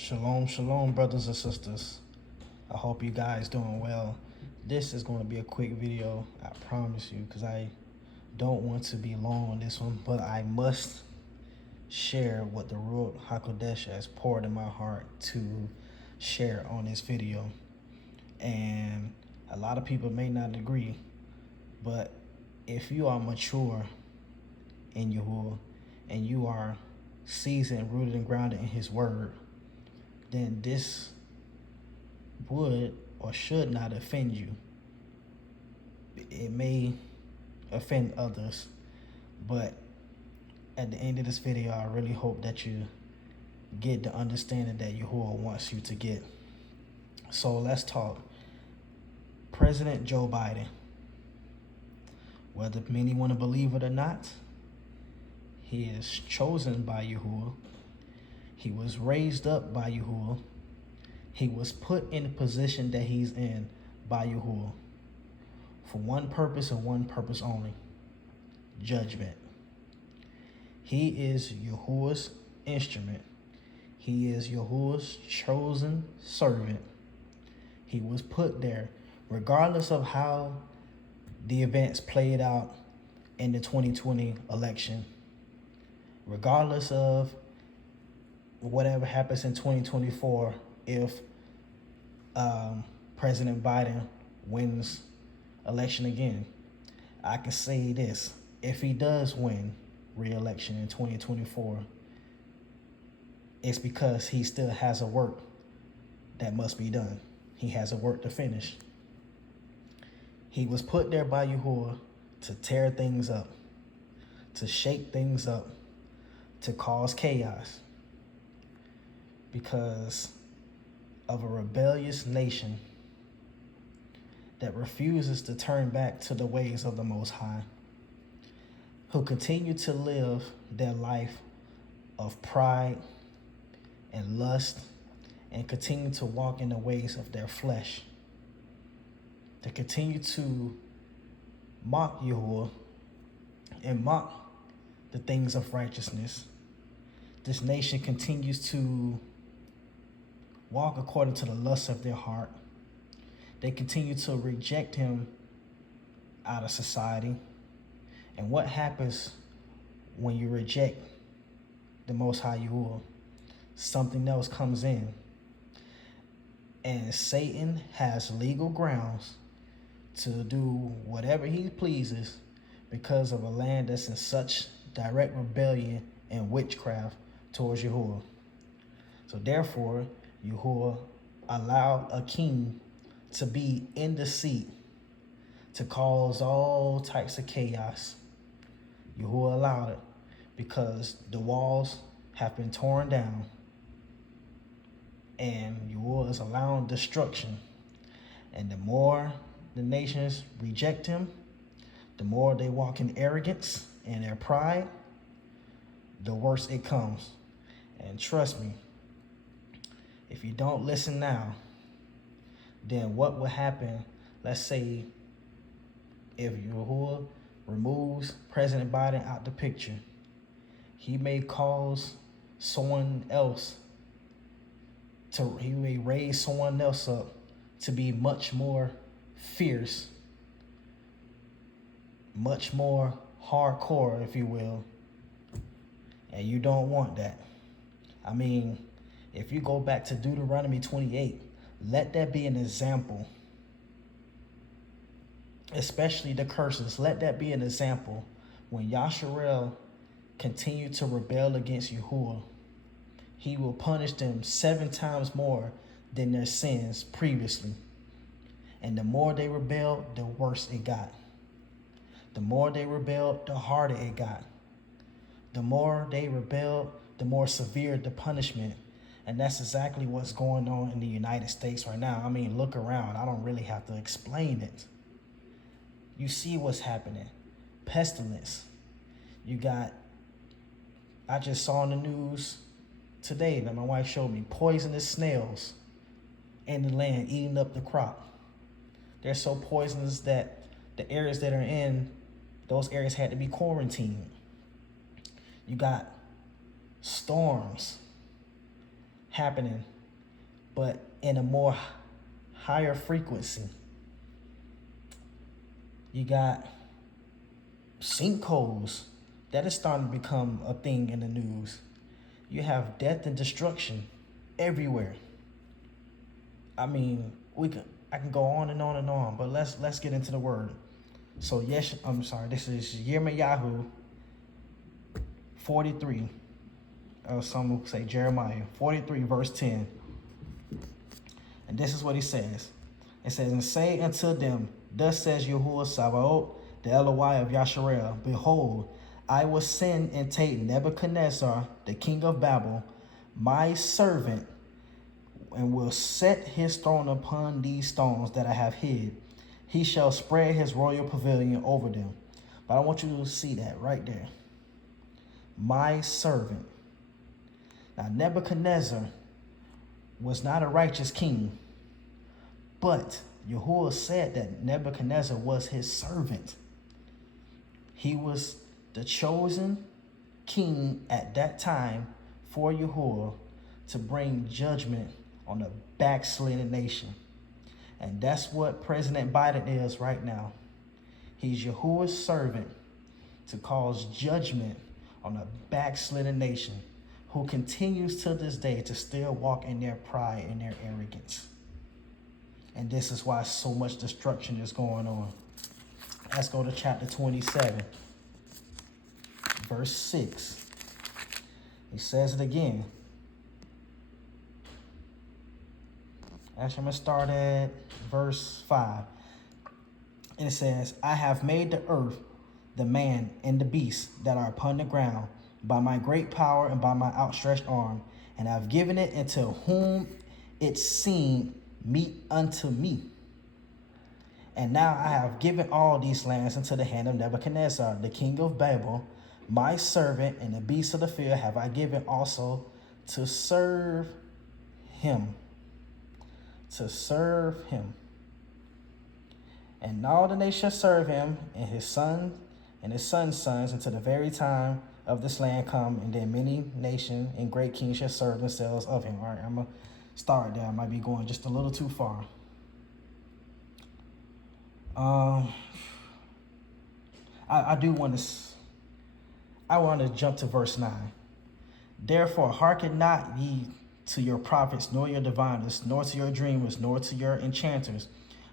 Shalom, shalom, brothers and sisters. I hope you guys doing well. This is going to be a quick video, I promise you, because I don't want to be long on this one, but I must share what the Ruach HaKodesh has poured in my heart to share on this video. And a lot of people may not agree, but if you are mature in Yahuah and you are seasoned, rooted, and grounded in His Word, then this would or should not offend you. It may offend others, but at the end of this video, I really hope that you get the understanding that Yahuah wants you to get. So let's talk. President Joe Biden, whether many want to believe it or not, he is chosen by Yahuah. He was raised up by Yahuah. He was put in the position that he's in by Yahuah for one purpose and one purpose only: judgment. He is Yahuah's instrument. He is Yahuah's chosen servant. He was put there regardless of how the events played out in the 2020 election, regardless of whatever happens in 2024 if President Biden wins election again. I can say this: if he does win re-election in 2024, it's because he still has a work that must be done. He has a work to finish. He was put there by Yahuah to tear things up, to shake things up, to cause chaos, because of a rebellious nation that refuses to turn back to the ways of the Most High, who continue to live their life of pride and lust and continue to walk in the ways of their flesh, that continue to mock Yahuah and mock the things of righteousness. This nation continues to walk according to the lusts of their heart. They continue to reject him out of society. And what happens when you reject the Most High Yahuah? Something else comes in. And Satan has legal grounds to do whatever he pleases because of a land that's in such direct rebellion and witchcraft towards Yahuah. So therefore, Yahuah allowed a king to be in the seat to cause all types of chaos. Yahuah allowed it because the walls have been torn down, and Yahuah is allowing destruction. And the more the nations reject him, the more they walk in arrogance and their pride, the worse it comes. And trust me, if you don't listen now, then what will happen? Let's say if Yahuah removes President Biden out the picture, he may cause someone else he may raise someone else up to be much more fierce, much more hardcore, if you will. And you don't want that. I mean, if you go back to Deuteronomy 28, let that be an example. Especially the curses. Let that be an example. When Yasharel continued to rebel against Yahuah, he will punish them 7 times more than their sins previously. And the more they rebelled, the worse it got. The more they rebelled, the harder it got. The more they rebelled, the more severe the punishment. And that's exactly what's going on in the United States right now. I mean, look around. I don't really have to explain it. You see what's happening. Pestilence. I just saw in the news today that my wife showed me, poisonous snails in the land eating up the crop. They're so poisonous that the areas that are in those areas had to be quarantined. You got storms, happening, but in a more higher frequency. You got sinkholes that is starting to become a thing in the news. You have death and destruction everywhere. I mean, I can go on and on and on, but let's get into the word. So yes, I'm sorry. This is Yahuah 43. Some will say Jeremiah 43 verse 10. And this is what he says. It says, and say unto them, thus says Yahuah Sabaoth, the Elohai of Yasharel, behold, I will send and take Nebuchadnezzar, the king of Babel, my servant, and will set his throne upon these stones that I have hid. He shall spread his royal pavilion over them. But I want you to see that right there. My servant. Now, Nebuchadnezzar was not a righteous king, but Yahuah said that Nebuchadnezzar was his servant. He was the chosen king at that time for Yahuah to bring judgment on a backslidden nation. And that's what President Biden is right now. He's Yahuah's servant to cause judgment on a backslidden nation who continues to this day to still walk in their pride and their arrogance. And this is why so much destruction is going on. Let's go to chapter 27, verse 6. He says it again. Actually, I'm going to start at verse 5. And it says, I have made the earth, the man, and the beast that are upon the ground, by my great power and by my outstretched arm, and I have given it unto whom it seemed meet unto me. And now I have given all these lands into the hand of Nebuchadnezzar, the king of Babel, my servant, and the beasts of the field have I given also to serve him. To serve him. And all the nations shall serve him, and his son and his son's sons, until the very time of this land come, and then many nations and great kings shall serve themselves of him. All right, I'm going to start there. I might be going just a little too far. I want to jump to verse 9. Therefore, hearken not ye to your prophets, nor your diviners, nor to your dreamers, nor to your enchanters,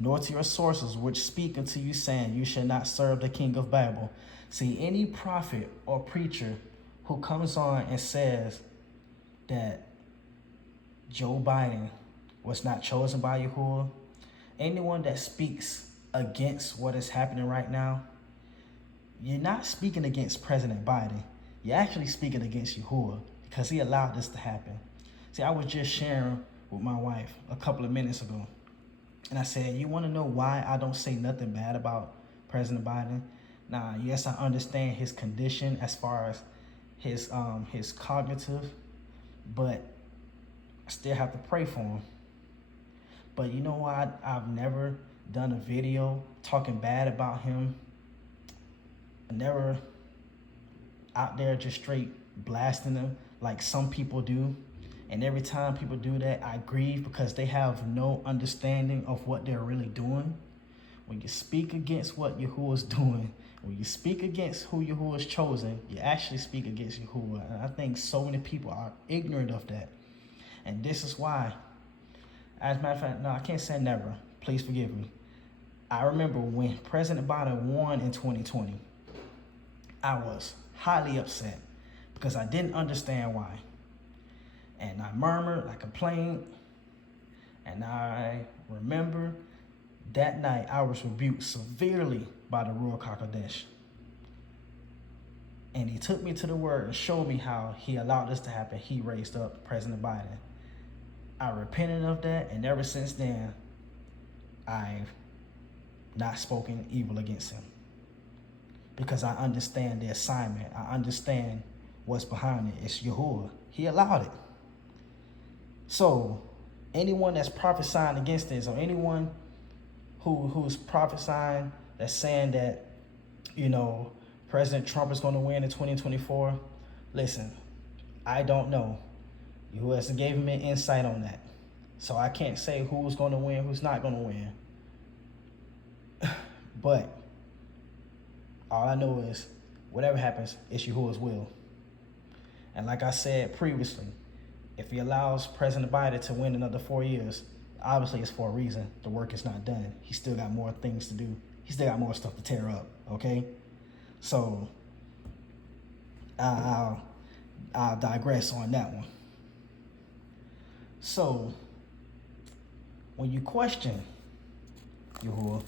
nor to your sorcerers, which speak unto you, saying, you shall not serve the king of Babel. See, any prophet or preacher who comes on and says that Joe Biden was not chosen by Yahuah, anyone that speaks against what is happening right now, you're not speaking against President Biden. You're actually speaking against Yahuah, because he allowed this to happen. See, I was just sharing with my wife a couple of minutes ago, and I said, you want to know why I don't say nothing bad about President Biden? Now, yes, I understand his condition as far as his cognitive, but I still have to pray for him. But you know what? I've never done a video talking bad about him. I never out there just straight blasting him like some people do. And every time people do that, I grieve, because they have no understanding of what they're really doing. When you speak against what Yahuah is doing, when you speak against who Yahuah is chosen, you actually speak against Yahuah. And I think so many people are ignorant of that. And this is why, as a matter of fact, no, I can't say never. Please forgive me. I remember when President Biden won in 2020, I was highly upset because I didn't understand why. And I murmured, I complained, and I remember that night I was rebuked severely by the Ruach HaKodesh. And he took me to the word and showed me how he allowed this to happen. He raised up President Biden. I repented of that, and ever since then, I've not spoken evil against him. Because I understand the assignment. I understand what's behind it. It's Yahuah. He allowed it. So anyone that's prophesying against this, or anyone who's prophesying that's saying that, you know, President Trump is going to win in 2024, listen, I don't know. Yahuah has gave him an insight on that. So I can't say who's going to win, who's not going to win. But all I know is whatever happens, it's Yahuah's will. And like I said previously, if he allows President Biden to win another 4 years, obviously it's for a reason. The work is not done. He still got more things to do. He still got more stuff to tear up, okay? So I'll digress on that one. So when you question Yahuah,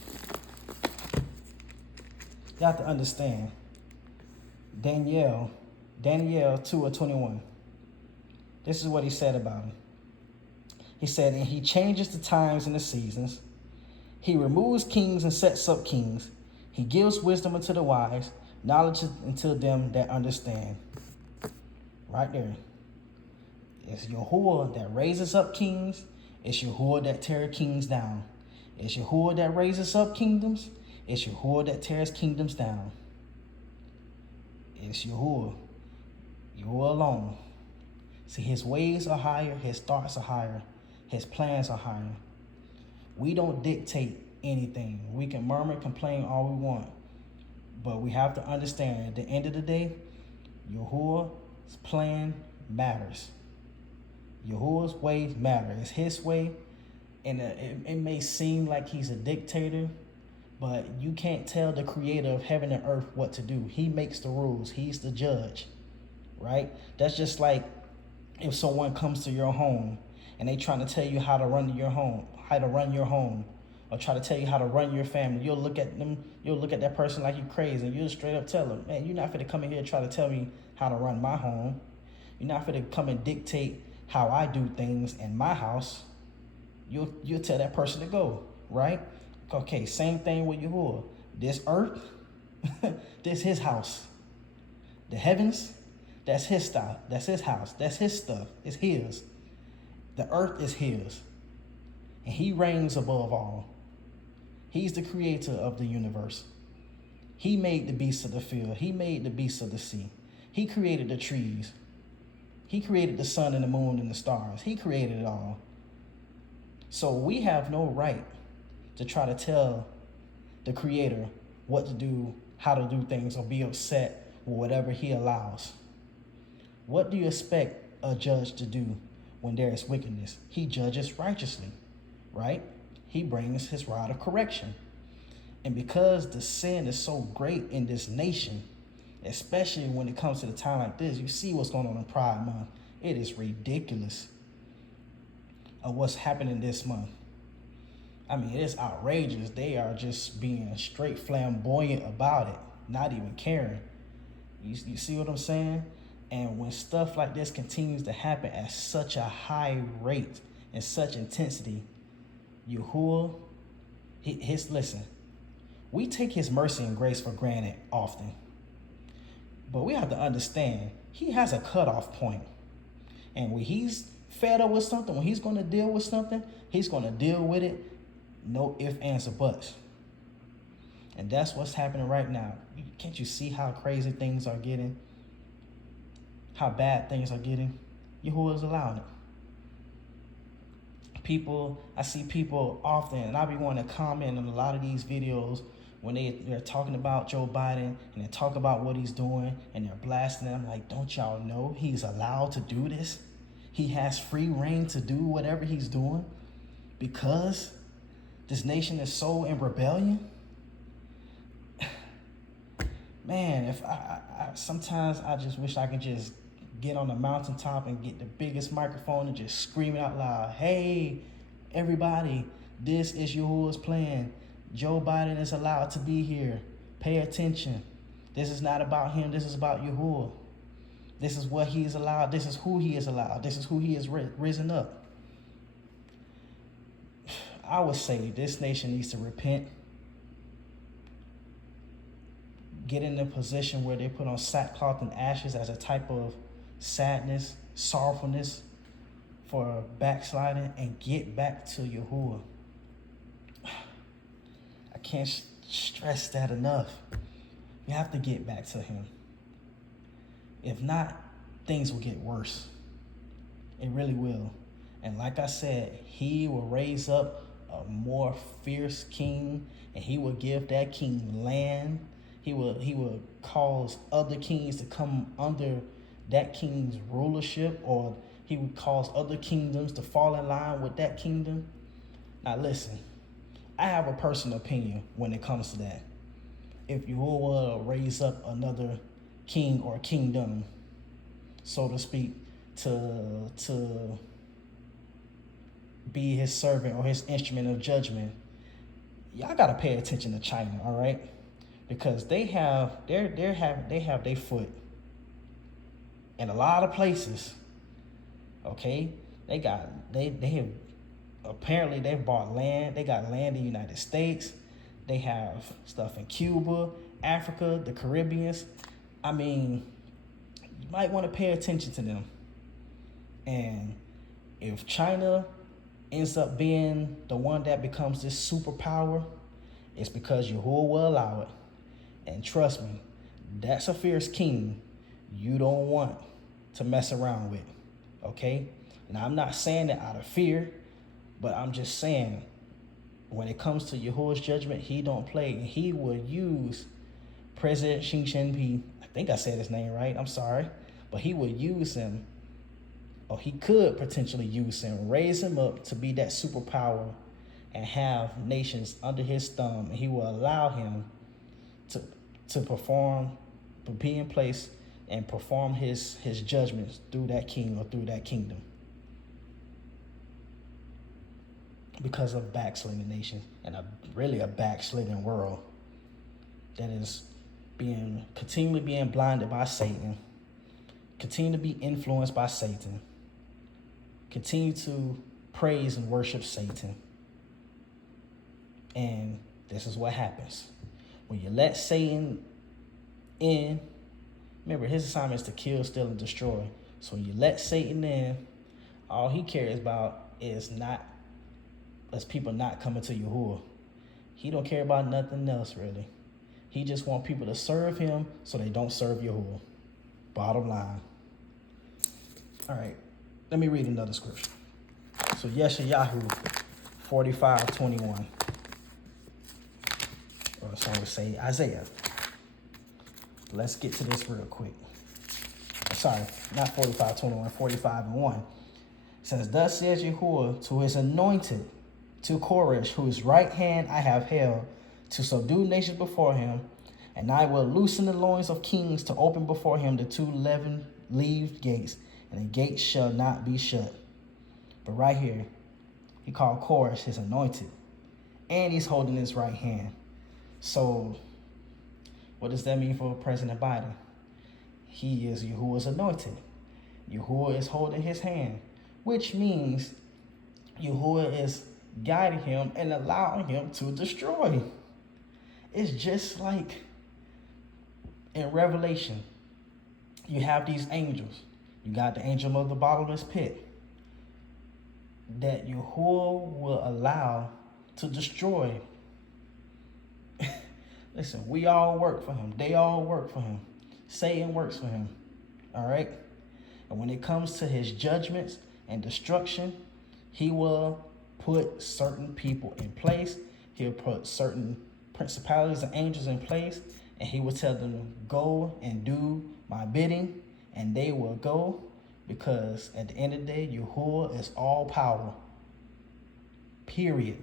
you have to understand Daniel 2:21. This is what he said about him. He said, and he changes the times and the seasons. He removes kings and sets up kings. He gives wisdom unto the wise, knowledge unto them that understand. Right there. It's Yahuah that raises up kings. It's Yahuah that tears kings down. It's Yahuah that raises up kingdoms. It's Yahuah that tears kingdoms down. It's Yahuah. Yahuah alone. See, his ways are higher. His thoughts are higher. His plans are higher. We don't dictate anything. We can murmur, complain all we want. But we have to understand, at the end of the day, Yahuah's plan matters. Yahuah's ways matter. It's his way. And it may seem like he's a dictator, but you can't tell the creator of heaven and earth what to do. He makes the rules. He's the judge, right? That's just like if someone comes to your home and they trying to tell you how to run your home, or try to tell you how to run your family. You'll look at them, you'll look at that person like you're crazy, and you'll straight up tell them, man, you're not finna come in here and try to tell me how to run my home. You're not finna come and dictate how I do things in my house. You'll tell that person to go, right? Okay, same thing with Yahuah. This earth, this his house. The heavens, that's his style. That's his house. That's his stuff. It's his. The earth is his. And he reigns above all. He's the creator of the universe. He made the beasts of the field. He made the beasts of the sea. He created the trees. He created the sun and the moon and the stars. He created it all. So we have no right to try to tell the creator what to do, how to do things, or be upset with whatever he allows. What do you expect a judge to do when there is wickedness? He judges righteously, right? He brings his rod of correction. And because the sin is so great in this nation, especially when it comes to the time like this, you see what's going on in Pride Month. It is ridiculous of what's happening this month. I mean, it's outrageous. They are just being straight flamboyant about it, not even caring. You see what I'm saying? And when stuff like this continues to happen at such a high rate and such intensity, Yahuah, listen, we take his mercy and grace for granted often. But we have to understand, he has a cutoff point. And when he's fed up with something, when he's going to deal with something, he's going to deal with it. No ifs, ands, or buts. And that's what's happening right now. Can't you see how crazy things are getting? How bad things are getting? Yahuah is allowing it. I see people often, and I be wanting to comment on a lot of these videos when they're talking about Joe Biden and they talk about what he's doing and they're blasting him. Like, don't y'all know he's allowed to do this? He has free reign to do whatever he's doing because this nation is so in rebellion. Man, if I sometimes I just wish I could just get on the mountaintop and get the biggest microphone and just scream it out loud. Hey, everybody, this is Yahuah's plan. Joe Biden is allowed to be here. Pay attention. This is not about him. This is about Yahuah. This is what he is allowed. This is who he is allowed. This is who he has risen up. I would say this nation needs to repent. Get in a position where they put on sackcloth and ashes as a type of sadness, sorrowfulness for backsliding, and get back to Yahuah. I can't stress that enough. We have to get back to him. If not, things will get worse. It really will. And like I said, he will raise up a more fierce king, and he will give that king land. He will cause other kings to come under that king's rulership, or he would cause other kingdoms to fall in line with that kingdom. Now listen, I have a personal opinion when it comes to that. If you will raise up another king or kingdom, so to speak, to be his servant or his instrument of judgment, y'all gotta pay attention to China, all right? Because they have their foot in a lot of places. Okay, they have apparently they've bought land. They got land in the United States. They have stuff in Cuba, Africa, the Caribbeans. I mean, you might want to pay attention to them. And if China ends up being the one that becomes this superpower, it's because Yahuah will allow it. And trust me, that's a fierce king you don't want to mess around with, okay? Now, I'm not saying that out of fear, but I'm just saying when it comes to Yahuah's judgment, he don't play. And he will use President Xi Jinping. I think I said his name right. I'm sorry. But he will use him, or he could potentially use him, raise him up to be that superpower and have nations under his thumb. And he will allow him to perform, to be in place and perform his judgments through that king or through that kingdom. Because of backsliding nations and really a backsliding world that is continually being blinded by Satan, continue to be influenced by Satan, continue to praise and worship Satan. And this is what happens. When you let Satan in, remember his assignment is to kill, steal, and destroy. So when you let Satan in, all he cares about is people not coming to Yahuah. He don't care about nothing else really. He just wants people to serve him so they don't serve Yahuah. Bottom line. All right, let me read another scripture. So Yahuah 45:21. Or some would say Isaiah. Let's get to this real quick. Sorry, not 45:21, 45:1. It says, "Thus says Yahuah to his anointed, to Koresh, whose right hand I have held, to subdue nations before him, and I will loosen the loins of kings, to open before him the 2 leaved gates, and the gates shall not be shut." But right here, he called Koresh his anointed, and he's holding his right hand. So what does that mean for President Biden? He is Yahuah's anointed. Yahuah is holding his hand, which means Yahuah is guiding him and allowing him to destroy. It's just like in Revelation, you have these angels. You got the angel of the bottomless pit that Yahuah will allow to destroy. Listen, we all work for him. They all work for him. Satan works for him. All right? And when it comes to his judgments and destruction, he will put certain people in place. He'll put certain principalities and angels in place, and he will tell them, go and do my bidding, and they will go, because at the end of the day, Yahuah is all power. Period.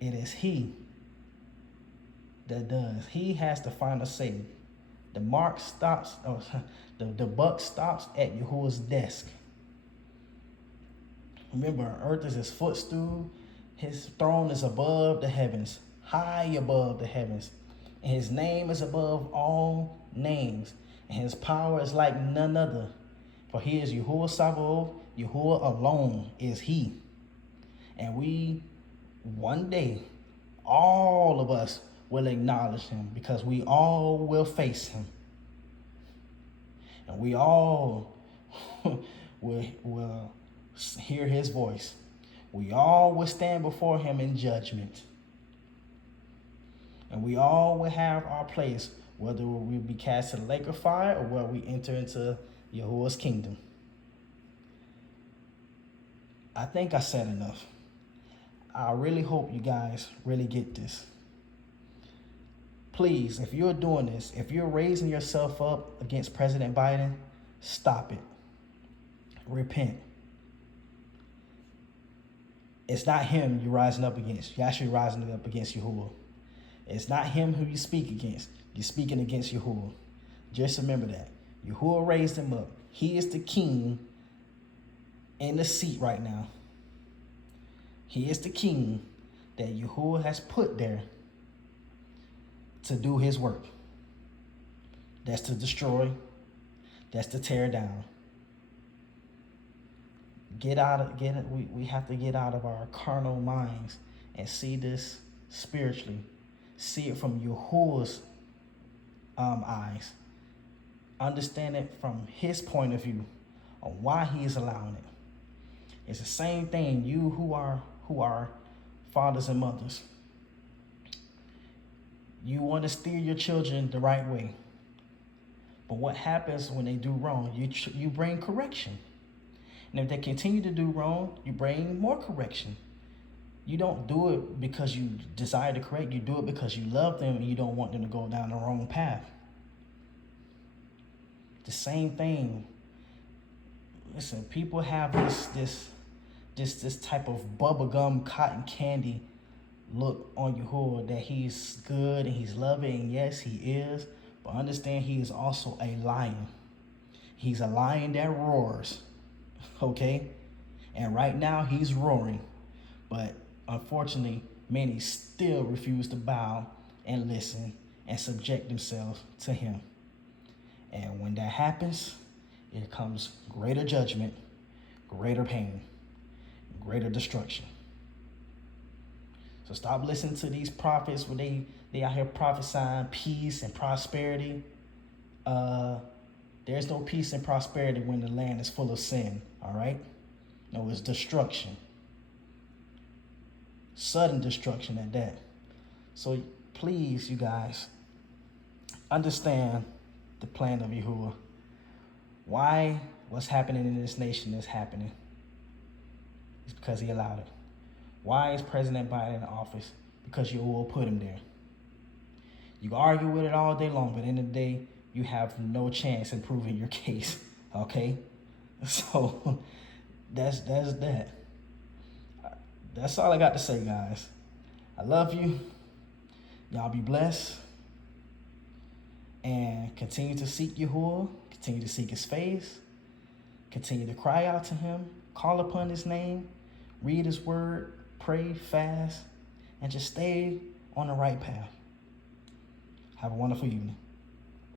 It is he that does. He has the final say. The mark stops, the buck stops at Yahuah's desk. Remember, earth is his footstool. His throne is above the heavens, high above the heavens. And his name is above all names. And his power is like none other. For he is Yahuah Sabaoth. Yahuah alone is he. And we, one day, all of us will acknowledge him, because we all will face him. And we all will hear his voice. We all will stand before him in judgment. And we all will have our place, whether we be cast to the lake of fire or whether we enter into Yahuah's kingdom. I think I said enough. I really hope you guys really get this. Please, if you're doing this, if you're raising yourself up against President Biden, stop it. Repent. It's not him you're rising up against. You're actually rising up against Yahuah. It's not him who you speak against. You're speaking against Yahuah. Just remember that. Yahuah raised him up. He is the king in the seat right now. He is the king that Yahuah has put there to do his work. That's to destroy. That's to tear down. We have to get out of our carnal minds and see this spiritually. See it from Yahuah's eyes. Understand it from his point of view on why he is allowing it. It's the same thing, you who are fathers and mothers. You want to steer your children the right way. But what happens when they do wrong? You bring correction. And if they continue to do wrong, you bring more correction. You don't do it because you desire to correct. You do it because you love them and you don't want them to go down the wrong path. The same thing. Listen, people have this type of bubblegum cotton candy look on Yahuah that he's good and he's loving, and yes, he is. But understand he is also a lion. He's a lion that roars. Okay? And right now he's roaring. But unfortunately, many still refuse to bow and listen and subject themselves to him. And when that happens, it comes greater judgment, greater pain, greater destruction. So stop listening to these prophets when they out here prophesying peace and prosperity. There's no peace and prosperity when the land is full of sin, all right? No, it's destruction. Sudden destruction at that. So please, you guys, understand the plan of Yahuah. Why what's happening in this nation is happening? It's because he allowed it. Why is President Biden in office? Because Yahuah put him there. You argue with it all day long, but at the end of the day, you have no chance in proving your case, okay? So that's that. That's all I got to say, guys. I love you. Y'all be blessed. And continue to seek Yahuah. Continue to seek his face. Continue to cry out to him. Call upon his name. Read his word. Pray, fast. And just stay on the right path. Have a wonderful evening.